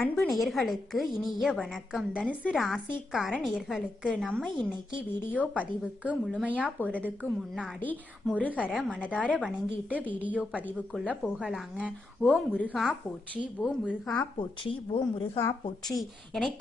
அன்பு நேயர்களுக்கு இனிய வணக்கம். தனுசு ராசிக்கார நேயர்களுக்கு நம்ம இன்னைக்கு வீடியோ பதிவுக்கு முழுமையா போறதுக்கு முன்னாடி முருகரை மனதார வணங்கிட்டு வீடியோ பதிவுக்குள்ள போகலாங்க. ஓ முருகா போற்றி, ஓ முருகா போற்றி, ஓ முருகா போற்றி,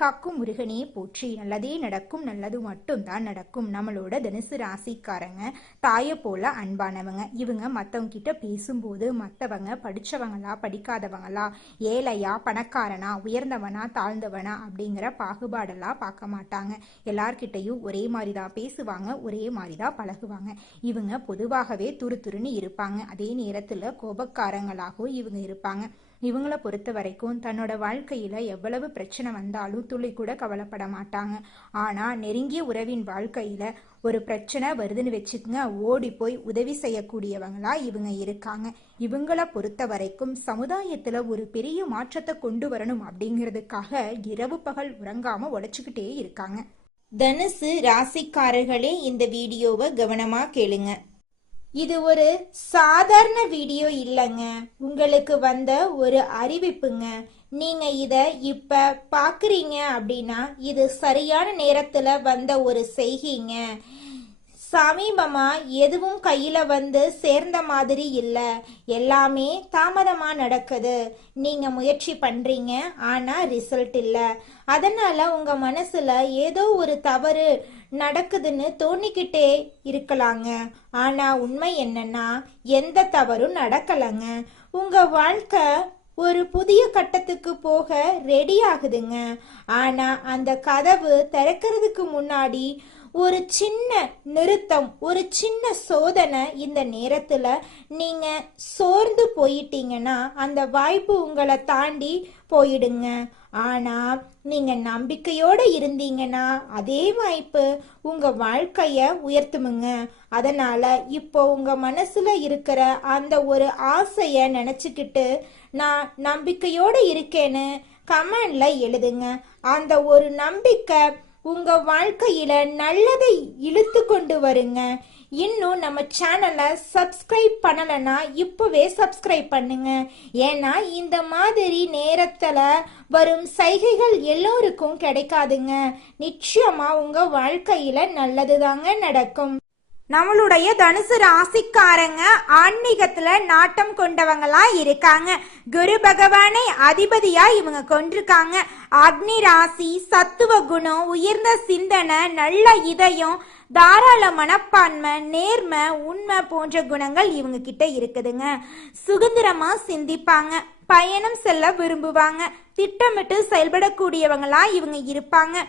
காக்கும் முருகனே போற்றி. நல்லதே நடக்கும், நல்லது மட்டும் தான் நடக்கும். நம்மளோட தனுசு ராசிக்காரங்க தாயை போல அன்பானவங்க. இவங்க மற்றவங்க கிட்ட பேசும்போது மற்றவங்க படிச்சவங்களா படிக்காதவங்களா, ஏழையா பணக்காரனா, உயர்ந்தவனா தாழ்ந்தவனா அப்படிங்கிற பாகுபாடெல்லாம் பார்க்க மாட்டாங்க. எல்லார்கிட்டையும் ஒரே மாதிரி தான் பேசுவாங்க, ஒரே மாதிரி தான் பழகுவாங்க. இவங்க பொதுவாகவே துருதுருன்னு இருப்பாங்க. அதே நேரத்தில் கோபக்காரங்களாகவும் இவங்க இருப்பாங்க. இவங்கள பொறுத்த வரைக்கும் தன்னோட வாழ்க்கையில எவ்வளவு பிரச்சனை வந்தாலும் துளி கூட கவலைப்பட மாட்டாங்க. ஆனா நெருங்கிய உறவின் வாழ்க்கையில ஒரு பிரச்சனை வருதுன்னு வச்சுக்கோங்க, ஓடி போய் உதவி செய்யக்கூடியவங்களா இவங்க இருக்காங்க. இவங்கள பொறுத்த வரைக்கும் சமுதாயத்துல ஒரு பெரிய மாற்றத்தை கொண்டு வரணும் அப்படிங்கிறதுக்காக இரவு பகல் உறங்காம உழைச்சுக்கிட்டே இருக்காங்க. தனுசு ராசிக்காரர்களே, இந்த வீடியோவை கவனமா கேளுங்க. இது ஒரு சாதாரண வீடியோ இல்லைங்க, உங்களுக்கு வந்த ஒரு அறிவிப்புங்க. நீங்க இத இப்ப பாக்குறீங்க அப்படின்னா இது சரியான நேரத்துல வந்த ஒரு செய்கைங்க. சமீபமா எதுவும் கையில வந்து சேர்ந்த மாதிரி இல்ல, எல்லாமே தாமதமா நடக்குது. நீங்க முயற்சி பண்றீங்க, ஆனா ரிசல்ட் இல்ல. அதனால உங்க மனசுல ஏதோ ஒரு தவறு நடக்குதுன்னு தோணிக்கிட்டே இருக்கலாங்க. ஆனா உண்மை என்னன்னா எந்த தவறும் நடக்கலங்க. உங்க வாழ்க்கை ஒரு புதிய கட்டத்துக்கு போக ரெடி ஆகுதுங்க. ஆனா அந்த கதவு திறக்கிறதுக்கு முன்னாடி ஒரு சின்ன நிறுத்தம், ஒரு சின்ன சோதனை. இந்த நேரத்துல நீங்க சோர்ந்து போயிட்டீங்கன்னா அந்த வாய்ப்பு உங்களை தாண்டி போயிடுங்க. ஆனா நீங்க நம்பிக்கையோட இருந்தீங்கன்னா அதே வாய்ப்பு உங்க வாழ்க்கைய உயர்த்துமுங்க. அதனால இப்போ உங்க மனசுல இருக்கிற அந்த ஒரு ஆசைய நினைச்சுக்கிட்டு நான் நம்பிக்கையோட இருக்கேன்னு கமெண்ட்ல எழுதுங்க. அந்த ஒரு நம்பிக்கை உங்க வாழ்க்கையில நல்லதை இழுத்து கொண்டு வருங்க. இன்னும் நம்ம சேனலை சப்ஸ்கிரைப் பண்ணலன்னா இப்பவே சப்ஸ்கிரைப் பண்ணுங்க. ஏன்னா இந்த மாதிரி நேரத்துல வரும் சைகைகள் எல்லோருக்கும் கிடைக்காதுங்க. நிச்சயமா உங்க வாழ்க்கையில நல்லதுதாங்க நடக்கும். நம்மளுடைய தனுசு ராசிக்காரங்க ஆன்மீகத்துல நாட்டம் கொண்டவங்களா இருக்காங்க. குரு பகவானை அதிபதியா இவங்க கொண்டிருக்காங்க. அக்னி ராசி, சத்துவ குணம், உயர்ந்த சிந்தனை, நல்ல இதயம், தாராள மனப்பான்மை, நேர்மை, உண்மை போன்ற குணங்கள் இவங்க கிட்ட இருக்குதுங்க. சுதந்திரமா சிந்திப்பாங்க, பயணம் செல்ல விரும்புவாங்க, திட்டமிட்டு செயல்படக்கூடியவங்களா இவங்க இருப்பாங்க.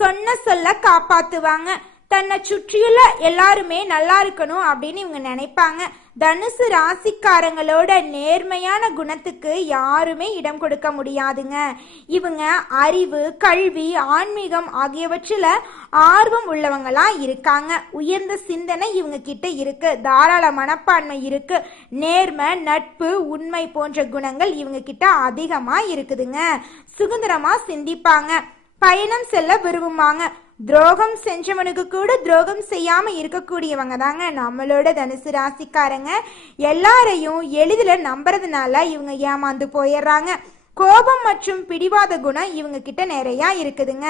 சொன்ன சொல்ல காப்பாத்துவாங்க. தன்னை சுற்றியுள்ள எல்லாருமே நல்லா இருக்கணும் அப்படின்னு இவங்க நினைப்பாங்க. தனுசு ராசிக்காரங்களோட நேர்மையான குணத்துக்கு யாருமே இடம் கொடுக்க முடியாதுங்க. இவங்க அறிவு, கல்வி, ஆன்மீகம் ஆகியவற்றில் ஆர்வம் உள்ளவங்களா இருக்காங்க. உயர்ந்த சிந்தனை இவங்க கிட்ட இருக்கு, தாராள மனப்பான்மை இருக்கு, நேர்மை, நட்பு, உண்மை போன்ற குணங்கள் இவங்க கிட்ட அதிகமா இருக்குதுங்க. சுதந்திரமா சிந்திப்பாங்க, பயணம் செல்ல விரும்புவாங்க. துரோகம் செஞ்சவனுக்கு கூட துரோகம் செய்யாம இருக்கக்கூடியவங்க தாங்க நம்மளோட தனுசு ராசிக்காரங்க. எல்லாரையும் எளிதில் நம்புறதுனால இவங்க ஏமாந்து போயிடுறாங்க. கோபம் மற்றும் பிடிவாத குணம் இவங்க கிட்ட நிறைய இருக்குதுங்க.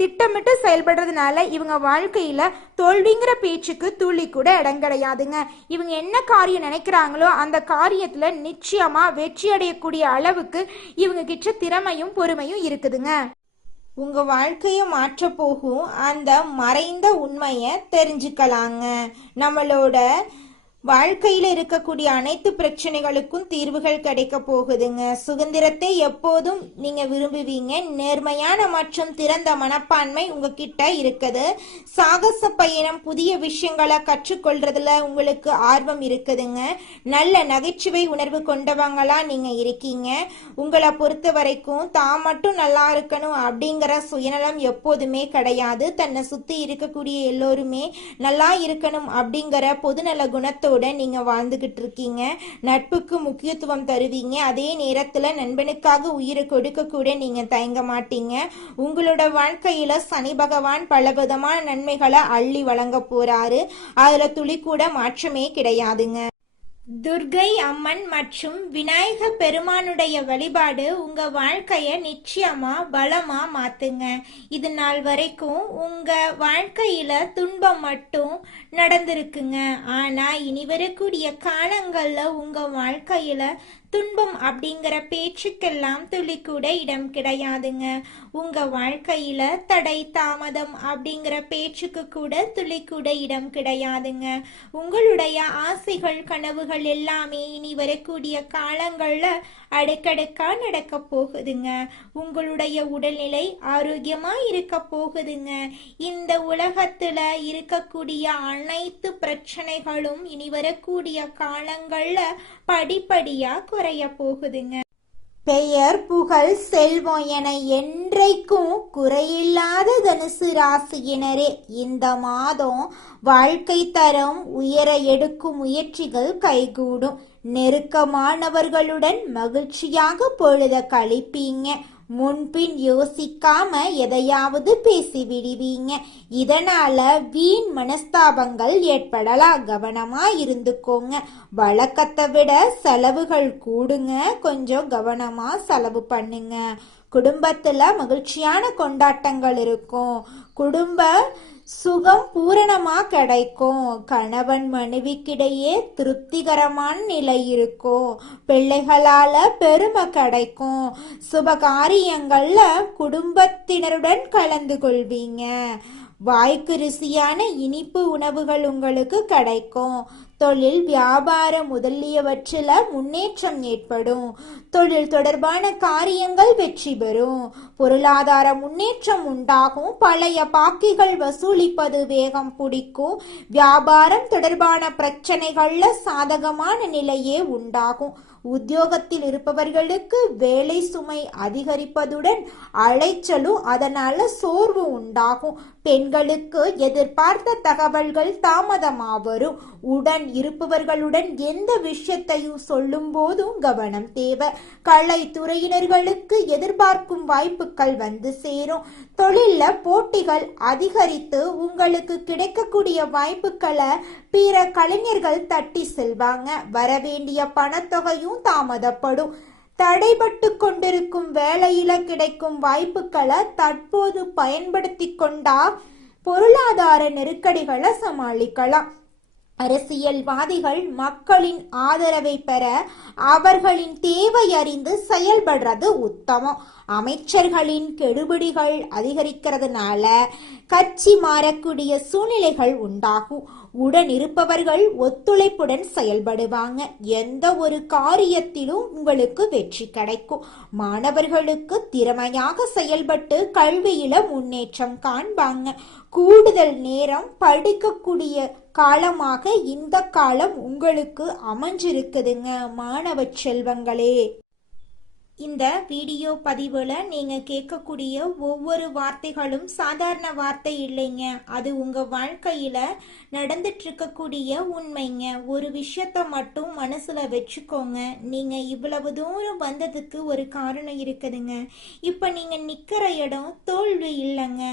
திட்டமிட்டு செயல்படுறதுனால இவங்க வாழ்க்கையில தோல்விங்கிற பேச்சுக்கு துளி கூட இடம் கிடையாதுங்க. இவங்க என்ன காரியம் நினைக்கிறாங்களோ அந்த காரியத்துல நிச்சயமா வெற்றி அடையக்கூடிய அளவுக்கு இவங்க கிட்ட திறமையும் பொறுமையும் இருக்குதுங்க. உங்க வாழ்க்கையை மாற்ற போகும் அந்த மறைந்த உண்மையை தெரிஞ்சுக்கலாங்க. நம்மளோட வாழ்க்கையில இருக்கக்கூடிய அனைத்து பிரச்சனைகளுக்கும் தீர்வுகள் கிடைக்க போகுதுங்க. சுதந்திரத்தை எப்போதும் நீங்க விரும்புவீங்க. நேர்மையான மற்றும் திறந்த மனப்பான்மை உங்ககிட்ட இருக்குது. சாகச பயணம், புதிய விஷயங்களை கற்றுக்கொள்றதுல உங்களுக்கு ஆர்வம் இருக்குதுங்க. நல்ல நகைச்சுவை உணர்வு கொண்டவங்களா நீங்க இருக்கீங்க. உங்களை பொறுத்த வரைக்கும் தான் மட்டும் நல்லா இருக்கணும் அப்படிங்கிற சுயநலம் எப்போதுமே கிடையாது. தன்னை சுத்தி இருக்கக்கூடிய எல்லோருமே நல்லா இருக்கணும் அப்படிங்கிற பொதுநல குணத்தோட நீங்க வாழ்ந்துகிட்டு இருக்கீங்க. நட்புக்கு முக்கியத்துவம் தருவீங்க. அதே நேரத்துல நண்பனுக்காக உயிரை கொடுக்க கூட நீங்க தயங்க மாட்டீங்க. உங்களோட வாழ்க்கையில சனி பகவான் பல விதமான நன்மைகளை அள்ளி வழங்க போறாரு. அதுல துளி கூட மாற்றமே கிடையாதுங்க. துர்க்கை அம்மன் மற்றும் விநாயக பெருமானுடைய வழிபாடு உங்க வாழ்க்கைய நிச்சயமா பலமா மாத்துங்க. இது நாள் வரைக்கும் உங்க வாழ்க்கையில துன்பம் மட்டும் நடந்திருக்குங்க. ஆனா இனி வரக்கூடிய காலங்கள்ல உங்க வாழ்க்கையில துன்பம் அப்படிங்கிற பேச்சுக்கெல்லாம் துளி கூட இடம் கிடையாதுங்க. உங்க வாழ்க்கையில தடை தாமதம் அப்படிங்கிற பேச்சுக்கு கூட துளி கூட இடம் கிடையாதுங்க. உங்களுடைய ஆசைகள் கனவுகள் எல்லாமே இனி வரக்கூடிய காலங்கள்ல அடுக்கடுக்கா நடக்க போகுதுங்க. உங்களுடைய உடல்நிலை ஆரோக்கியமா இருக்க போகுதுங்க. இந்த உலகத்துல இருக்கக்கூடிய அனைத்து பிரச்சனைகளும் இனி வரக்கூடிய காலங்கள்ல படிப்படியா குறைய போகுதுங்க. பெயர் புகழ் செல்வம் என என்றைக்கும் குறையில்லாத தனுசு ராசியினரே, இந்த மாதம் வாழ்க்கை தரம் உயர எடுக்கும் முயற்சிகள் கைகூடும். நெருக்கமானவர்களுடன் மகிழ்ச்சியாக பொழுத கழிப்பீங்க. முன்பின் யோசிக்காம எதையாவது பேசி விடுவீங்க. இதனால வீண் மனஸ்தாபங்கள் ஏற்படலாம். கவனமா இருந்துக்கோங்க. வழக்கத்தை விட செலவுகள் கூடுங்க. கொஞ்சம் கவனமா செலவு பண்ணுங்க. குடும்பத்துல மகிழ்ச்சியான கொண்டாட்டங்கள் இருக்கும். குடும்ப சுகம் பூரணமா கிடைக்கும். கணவன் மனைவிக்கிடையே திருப்திகரமான நிலை இருக்கும். பிள்ளைகளால பெருமை கிடைக்கும். சுபகாரியங்கள்ல குடும்பத்தினருடன் கலந்து கொள்வீங்க. வாய்க்கு ருசியான இனிப்பு உணவுகள் உங்களுக்கு கிடைக்கும். தொழில் வியாபாரம் முதலியவற்றில் முன்னேற்றம் ஏற்படும். தொழில் தொடர்பான காரியங்கள் வெற்றி பெறும். பொருளாதார முன்னேற்றம் உண்டாகும். பழைய பாக்கிகள் வசூலிப்பது வேகம் பிடிக்கும். வியாபாரம் தொடர்பான பிரச்சனைகள்ல சாதகமான நிலையே உண்டாகும். உத்தியோகத்தில் இருப்பவர்களுக்கு வேலை சுமை அதிகரிப்பதுடன் அலைச்சலும் அதனால சோர்வு உண்டாகும். பெண்களுக்கு எதிர்பார்த்த தகவல்கள் தாமதமா வரும். உடன் இருப்பவர்களுடன் எந்த விஷயத்தையும் சொல்லும் போதும் கவனம் தேவை. கலைத்துறையினர்களுக்கு எதிர்பார்க்கும் வாய்ப்புகள் வந்து சேரும். தொழில்ல போட்டிகள் அதிகரித்து உங்களுக்கு கிடைக்கக்கூடிய வாய்ப்புகளை பிற கலைஞர்கள் தட்டி செல்வாங்க. வரவேண்டிய பணத்தொகையும் தாமதப்படும். தடைபட்டு கொண்டிருக்கும் வேலையில கிடைக்கும் வாய்ப்புகளை தற்போது பயன்படுத்தி கொண்டா பொருளாதார நெருக்கடிகளை சமாளிக்கலாம். அரசியல்வாதிகள் மக்களின் ஆதரவை பெற அவர்களின் தேவை அறிந்து செயல்படுறது உத்தமம். அமைச்சர்களின் கெடுபிடிகள் அதிகரிக்கிறதுனால கட்சி மாறக்கூடிய சூழ்நிலைகள் உண்டாகும். உடன் இருப்பவர்கள் ஒத்துழைப்புடன் செயல்படுவாங்க. எந்த ஒரு காரியத்திலும் உங்களுக்கு வெற்றி கிடைக்கும். மாணவர்களுக்கு திறமையாக செயல்பட்டு கல்வியில முன்னேற்றம் காண்பாங்க. கூடுதல் நேரம் படிக்கக்கூடிய காலமாக இந்த காலம் உங்களுக்கு அமைஞ்சிருக்குதுங்க மாணவ செல்வங்களே. இந்த வீடியோ பதிவில் நீங்கள் கேட்கக்கூடிய ஒவ்வொரு வார்த்தைகளும் சாதாரண வார்த்தை இல்லைங்க. அது உங்கள் வாழ்க்கையில் நடந்துட்டு இருக்கக்கூடிய உண்மைங்க. ஒரு விஷயத்த மட்டும் மனசில் வச்சுக்கோங்க. நீங்கள் இவ்வளவு தூரம் வந்ததுக்கு ஒரு காரணம் இருக்குதுங்க. இப்போ நீங்கள் நிற்கிற இடம் தோல்வி இல்லைங்க,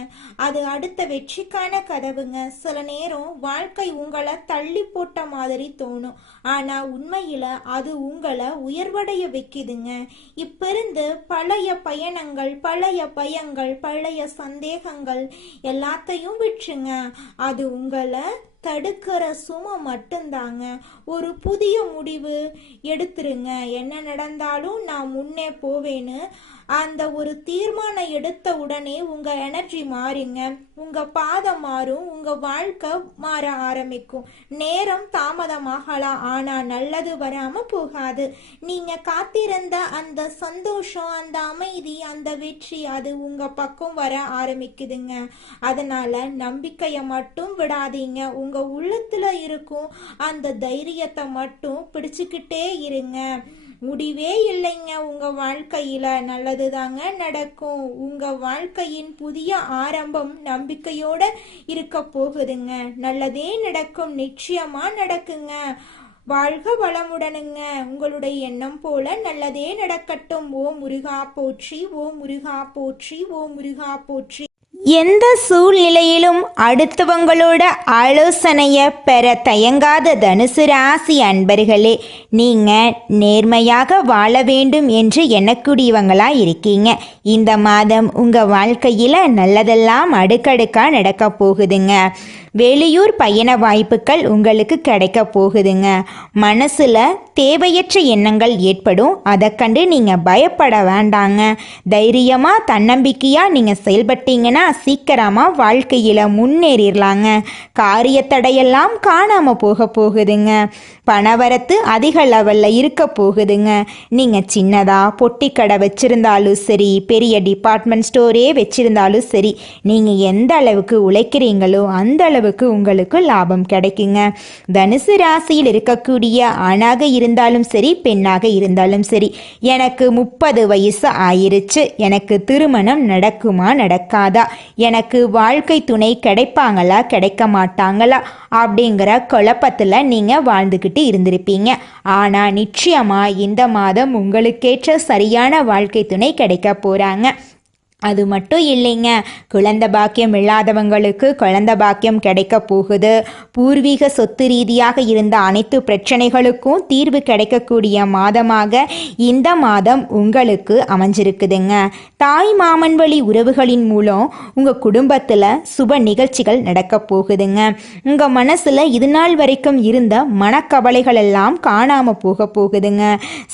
அது அடுத்த வெற்றிக்கான கதவுங்க. சில நேரம் வாழ்க்கை உங்களை தள்ளி போட்ட மாதிரி தோணும், ஆனால் உண்மையில் அது உங்களை உயர்வடைய வைக்குதுங்க. பிறந்து பழைய பயணங்கள், பழைய பயங்கள், பழைய சந்தேகங்கள் எல்லாத்தையும் விட்டுருங்க. அது உங்களை தடுக்கிற சுமை மட்டும்தாங்க. ஒரு புதிய முடிவு எடுத்துருங்க. என்ன நடந்தாலும் நான் முன்னே போவேன்னு அந்த ஒரு தீர்மானம் எடுத்த உடனே உங்க எனர்ஜி மாறுங்க. உங்க பாதம் மாறும். உங்க வாழ்க்கை மாற ஆரம்பிக்கும். நேரம் தாமதமாகலாம், ஆனா நல்லது வராம போகாது. நீங்க காத்திருந்த அந்த சந்தோஷம், அந்த அமைதி, அந்த வெற்றி அது உங்க பக்கம் வர ஆரம்பிக்குதுங்க. அதனால நம்பிக்கைய மட்டும் விடாதீங்க. உங்க உள்ளத்துல இருக்கும் அந்த தைரியத்தை மட்டும் பிடிச்சுக்கிட்டே இருங்க. முடிவே இல்லைங்க. உங்க வாழ்க்கையில நல்லதுதாங்க நடக்கும். உங்க வாழ்க்கையின் புதிய ஆரம்பம் நம்பிக்கையோட இருக்க போகுதுங்க. நல்லதே நடக்கும், நிச்சயமா நடக்குங்க. வாழ்க வளமுடனுங்க. உங்களுடைய எண்ணம் போல நல்லதே நடக்கட்டும். ஓ முருகா போற்றி, ஓ முருகா போற்றி, ஓ முருகா போற்றி. எந்த சூழ்நிலையிலும் அடுத்தவங்களோட ஆலோசனையை பெற தயங்காத தனுசு ராசி அன்பர்களே, நீங்கள் நேர்மையாக வாழ வேண்டும் என்று எண்ணக்கூடியவங்களா இருக்கீங்க. இந்த மாதம் உங்கள் வாழ்க்கையில் நல்லதெல்லாம் அடுக்கடுக்காக நடக்க போகுதுங்க. வெளியூர் பயண வாய்ப்புகள் உங்களுக்கு கிடைக்க போகுதுங்க. மனசில் தேவையற்ற எண்ணங்கள் ஏற்படும், அதை கண்டு நீங்கள் பயப்பட வேண்டாங்க. தைரியமாக தன்னம்பிக்கையாக நீங்கள் செயல்பட்டீங்கன்னா சீக்கிரமாக வாழ்க்கையில் முன்னேறிடலாங்க. காரிய தடையெல்லாம் காணாமல் போகுதுங்க. பணவரத்து அதிக லெவலில் இருக்க போகுதுங்க. நீங்கள் சின்னதாக பொட்டி கடை வச்சுருந்தாலும் சரி, பெரிய டிபார்ட்மெண்ட் ஸ்டோரே வச்சுருந்தாலும் சரி, நீங்கள் எந்த அளவுக்கு உழைக்கிறீங்களோ அந்த அளவுக்கு உங்களுக்கு லாபம் கிடைக்குங்க. தனுசு ராசியில் இருக்கக்கூடிய ஆணாக இருந்தாலும் சரி, பெண்ணாக இருந்தாலும் சரி, எனக்கு 30 வயசு ஆயிருச்சு, எனக்கு திருமணம் நடக்குமா நடக்காதா, எனக்கு வாழ்க்கை துணை கிடைப்பாங்களா கிடைக்க மாட்டாங்களா அப்படிங்கிற குழப்பத்தில் நீங்கள் வாழ்ந்துக்கிட்டு இருந்திருப்பீங்க. ஆனால் நிச்சயமாக இந்த மாதம் உங்களுக்கேற்ற சரியான வாழ்க்கை துணை கிடைக்க போகிறாங்க. அது மட்டும் இல்லைங்க, குழந்தை பாக்கியம் இல்லாதவங்களுக்கு குழந்தை பாக்கியம் கிடைக்க போகுது. பூர்வீக சொத்து ரீதியாக இருந்த அனைத்து பிரச்சனைகளுக்கும் தீர்வு கிடைக்கக்கூடிய மாதமாக இந்த மாதம் உங்களுக்கு அமைஞ்சிருக்குதுங்க. தாய் மாமன் வழி உறவுகளின் மூலம் உங்கள் குடும்பத்தில் சுப நிகழ்ச்சிகள் நடக்க போகுதுங்க. உங்கள் மனசில் இது நாள் வரைக்கும் இருந்த மனக்கவலைகள் எல்லாம் காணாமல் போகுதுங்க.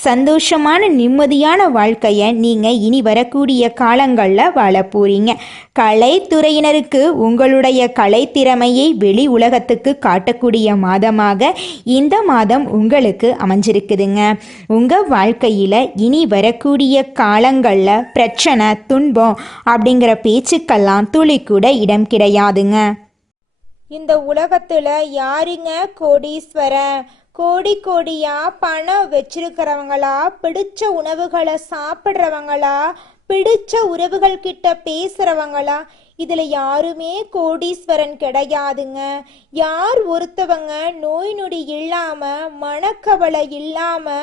சந்தோஷமான நிம்மதியான வாழ்க்கையை நீங்கள் இனி வரக்கூடிய காலங்களில் வாழ போறீங்க. கலைத்துறையினருக்கு உங்களுடைய கலைத்திறமையை வெளி உலகத்துக்கு காட்டக்கூடிய மாதமாக இந்த மாதம் உங்களுக்கு அமைஞ்சிருக்குதுங்க. உங்கள் வாழ்க்கையில் இனி வரக்கூடிய காலங்களில் பிரச்சனை, துன்பம் அப்படிங்கிற பேச்சுக்கெல்லாம் துளி கூட இடம் கிடையாதுங்க. இந்த உலகத்தில் யாருங்க கோடீஸ்வரன்? கோடியா பணம் வச்சிருக்கிறவங்களா, பிடிச்ச உணவுகளை சாப்பிட்றவங்களா, பிடிச்ச உறவுகள் கிட்ட பேசுறவங்களா? இதுல யாருமே கோடீஸ்வரன் கிடையாதுங்க. யார் ஒருத்தவங்க நோய் நொடி இல்லாம, மனக்கவலை இல்லாம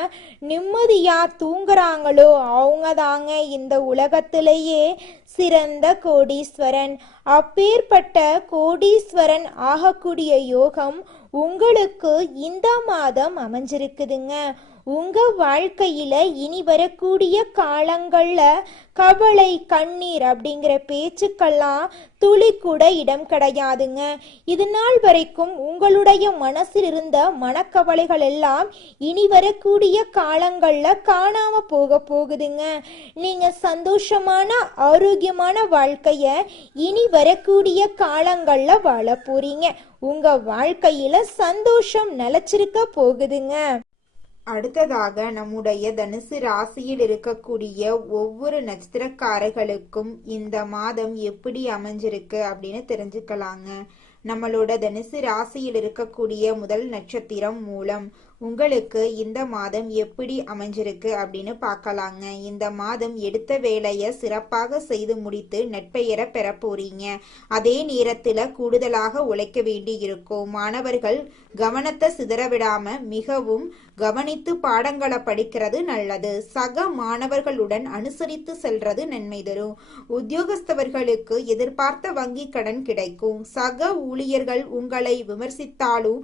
நிம்மதியா தூங்குறாங்களோ அவங்க தாங்க இந்த உலகத்திலேயே சிறந்த கோடீஸ்வரன். அப்பேற்பட்ட கோடீஸ்வரன் ஆகக்கூடிய யோகம் உங்களுக்கு இந்த மாதம் அமைஞ்சிருக்குதுங்க. உங்க வாழ்க்கையில இனி வரக்கூடிய காலங்கள்ல கவலை, கண்ணீர் அப்படிங்கிற பேச்சுக்கெல்லாம் துளி கூட இடம் கிடையாதுங்க. இது நாள் வரைக்கும் உங்களுடைய மனசில் இருந்த மனக்கவலைகள் எல்லாம் இனி வரக்கூடிய காலங்கள்ல காணாம போகுதுங்க. நீங்க சந்தோஷமான ஆரோக்கியமான வாழ்க்கைய இனி வரக்கூடிய காலங்கள்ல வாழ போறீங்க. உங்க வாழ்க்கையில சந்தோஷம் நிலைச்சிருக்க போகுதுங்க. அடுத்ததாக நம்முடைய தனுசு ராசியில் இருக்கக்கூடிய ஒவ்வொரு நட்சத்திரக்காரர்களுக்கும் இந்த மாதம் எப்படி அமைஞ்சிருக்கு அப்படின்னு தெரிஞ்சுக்கலாங்க. நம்மளோட தனுசு ராசியில் இருக்கக்கூடிய முதல் நட்சத்திரம் மூலம். உங்களுக்கு இந்த மாதம் எப்படி அமைஞ்சிருக்கு அப்படின்னு பார்க்கலாங்க. இந்த மாதம் எடுத்த வேலையை சிறப்பாக செய்து முடித்து நட்பெயரை பெற போறீங்க. அதே நேரத்தில் கூடுதலாக உழைக்க வேண்டி இருக்கும். மாணவர்கள் கவனத்தை சிதறவிடாம மிகவும் கவனித்து பாடங்களை படிக்கிறது நல்லது. சக மாணவர்களுடன் அனுசரித்து செல்றது நன்மை தரும். உத்தியோகஸ்தவர்களுக்கு எதிர்பார்த்த வங்கி கடன் கிடைக்கும். சக ஊழியர்கள் உங்களை விமர்சித்தாலும்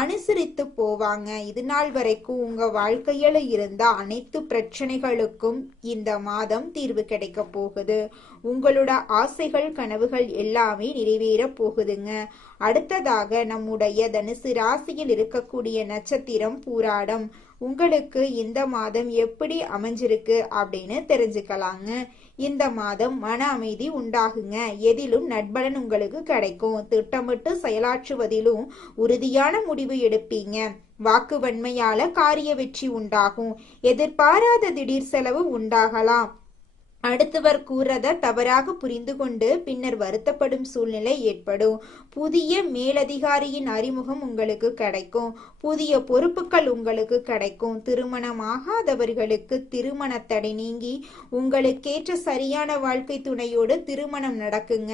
அனுசரித்து போவாங்க. இது நாள் வரைக்கும் உங்க வாழ்க்கையில இருந்த அனைத்து பிரச்சனைகளுக்கும் இந்த மாதம் தீர்வு கிடைக்க போகுது. உங்களோட ஆசைகள், கனவுகள் எல்லாமே நிறைவேற போகுதுங்க. அடுத்ததாக நம்முடைய தனுசு ராசியில் இருக்கக்கூடிய நட்சத்திரம் பூராடம். உங்களுக்கு இந்த மாதம் எப்படி அமைஞ்சிருக்கு அப்படின்னு தெரிஞ்சுக்கலாங்க. இந்த மாதம் மன அமைதி உண்டாகுங்க. எதிலும் நட்பலன் உங்களுக்கு கிடைக்கும். திட்டமிட்டு செயலாற்றுவதிலும் உறுதியான முடிவு எடுப்பீங்க. வாக்கு வன்மையால காரிய வெற்றி உண்டாகும். எதிர்பாராத திடீர் செலவு உண்டாகலாம். அடுத்தவர் கூறத தவறாக புரிந்து கொண்டு பின்னர் வருத்தப்படும் சூழ்நிலை ஏற்படும். புதிய மேலதிகாரியின் அறிமுகம் உங்களுக்கு கிடைக்கும். புதிய பொறுப்புகள் உங்களுக்கு கிடைக்கும். திருமணமாகாதவர்களுக்கு திருமண தடை நீங்கி உங்களுக்கேற்ற சரியான வாழ்க்கை துணையோடு திருமணம் நடக்குங்க.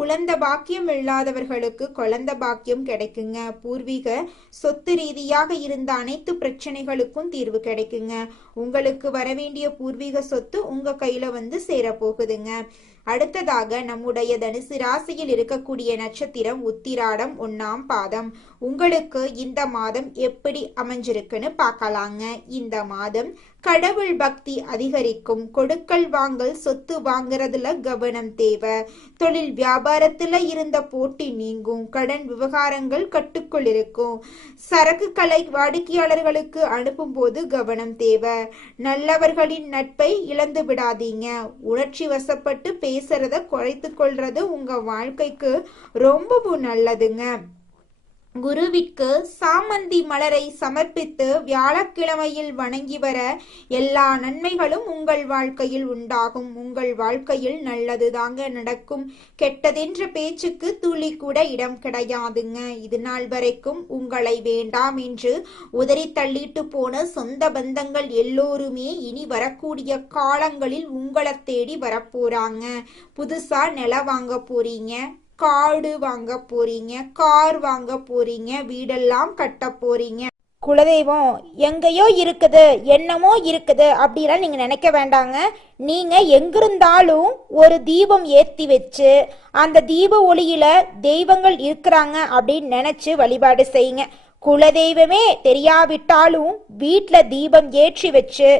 குழந்தை பாக்கியம் இல்லாதவர்களுக்கு குழந்தை பாக்கியம் கிடைக்குங்க. பூர்வீக சொத்து ரீதியாக இருந்த அனைத்து பிரச்சனைகளுக்கும் தீர்வு கிடைக்குங்க. உங்களுக்கு வரவேண்டிய பூர்வீக சொத்து உங்க கையில வந்து சேர போகுதுங்க. அடுத்ததாக நம்முடைய தனுசு ராசியில் இருக்கக்கூடிய நட்சத்திரம் உத்திராடம் 1ஆம் பாதம். உங்களுக்கு இந்த மாதம் எப்படி அமைஞ்சிருக்குன்னு பார்க்கலாங்க. இந்த மாதம் கடவுள் பக்தி அதிகரிக்கும். கொடுக்கல் வாங்கல், சொத்து வாங்குறதுல கவனம் தேவை. தொழில் வியாபாரத்துல இருந்த போட்டி நீங்கும். கடன் விவகாரங்கள் கட்டுக்குள் இருக்கும். சரக்குகளை வாடிக்கையாளர்களுக்கு அனுப்பும் போது கவனம் தேவை. நல்லவர்களின் நட்பை இழந்து விடாதீங்க. உணர்ச்சி வசப்பட்டு பேசுறத குறைத்து கொள்றது உங்க வாழ்க்கைக்கு ரொம்பவும் நல்லதுங்க. குருவிற்கு சாமந்தி மலரை சமர்ப்பித்து வியாழக்கிழமையில் வணங்கி வர எல்லா நன்மைகளும் உங்கள் வாழ்க்கையில் உண்டாகும். உங்கள் வாழ்க்கையில் நல்லது தாங்க நடக்கும். கெட்டதென்ற பேச்சுக்கு துளி கூட இடம் கிடையாதுங்க. இது நாள் வரைக்கும் உங்களை வேண்டாம் என்று உதறி தள்ளிட்டு போன சொந்த பந்தங்கள் எல்லோருமே இனி வரக்கூடிய காலங்களில் உங்களை தேடி வரப்போறாங்க. புதுசா நிலம் வாங்க போறீங்க, காடு வாங்க போறீங்க, கார் வாங்க போறீங்க, வீடெல்லாம் கட்ட போறீங்க. குலதெய்வம் எங்கேயோ இருக்குது, என்னமோ இருக்குது அப்படிலாம் நீங்க நினைக்க வேண்டாங்க. நீங்க எங்கிருந்தாலும் ஒரு தீபம் ஏத்தி வச்சு அந்த தீப ஒளியில தெய்வங்கள் இருக்கிறாங்க அப்படின்னு நினைச்சு வழிபாடு செய்யுங்க. குலதெய்வமே தெரியாவிட்டாலும் வீட்டுல தீபம் ஏற்றி வச்சு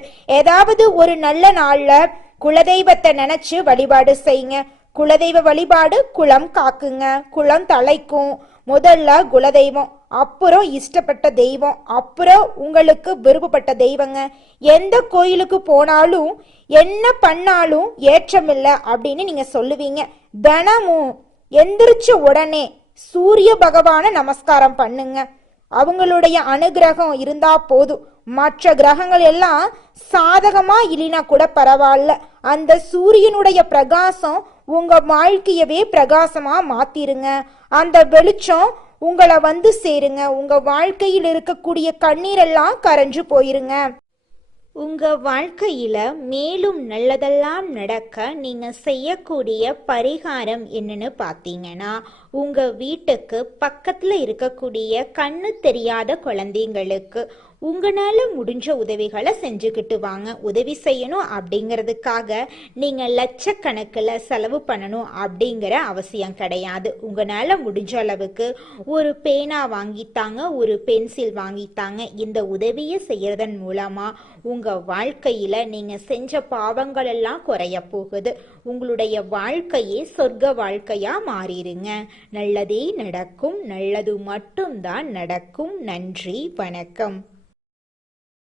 ஏதாவது ஒரு நல்ல நாள்ல குலதெய்வத்தை நினைச்சு வழிபாடு செய்யுங்க. குலதெய்வ வழிபாடு குலம் காக்குங்க, குலம் தலைக்கும். முதல்ல குலதெய்வம், அப்புறம் இஷ்டப்பட்ட தெய்வம், அப்புறம் உங்களுக்கு விருப்பப்பட்ட தெய்வங்க. எந்த கோயிலுக்கு போனாலும் என்ன பண்ணாலும் ஏற்றமில்லை அப்படின்னு நீங்க சொல்லுவீங்க. தினமும் எந்திரிச்ச உடனே சூரிய பகவான நமஸ்காரம் பண்ணுங்க. அவங்களுடைய அனுகிரகம் இருந்தா போதும். மற்ற கிரகங்கள் எல்லாம் சாதகமா இல்லைனா கூட பரவாயில்ல, அந்த சூரியனுடைய பிரகாசம் உங்க வாழ்க்கையவே பிரகாசமா மாத்திருங்க. அந்த வெளிச்சம் உங்களை வந்து சேருங்க. உங்க வாழ்க்கையில் இருக்கக்கூடிய கண்ணீரெல்லாம் கரைஞ்சு போயிருங்க. உங்க வாழ்க்கையில மேலும் நல்லதெல்லாம் நடக்க நீங்க செய்யக்கூடிய பரிகாரம் என்னன்னு பார்த்தீங்கன்னா, உங்க வீட்டுக்கு பக்கத்துல இருக்கக்கூடிய கண்ணு தெரியாத குழந்தைங்களுக்கு உங்களால முடிஞ்ச உதவிகளை செஞ்சுக்கிட்டு வாங்க. உதவி செய்யணும் அப்படிங்கிறதுக்காக நீங்க லட்சக்கணக்கில் செலவு பண்ணணும் அப்படிங்கிற அவசியம் கிடையாது. உங்களால முடிஞ்ச அளவுக்கு ஒரு பேனா வாங்கித்தாங்க, ஒரு பென்சில் வாங்கித்தாங்க. இந்த உதவியை செய்யறதன் மூலமா உங்க வாழ்க்கையில நீங்க செஞ்ச பாவங்கள் எல்லாம் குறைய போகுது. உங்களுடைய வாழ்க்கையே சொர்க்க வாழ்க்கையா மாறிடுங்க. நல்லதே நடக்கும், நல்லது மட்டும்தான் நடக்கும். நன்றி, வணக்கம்.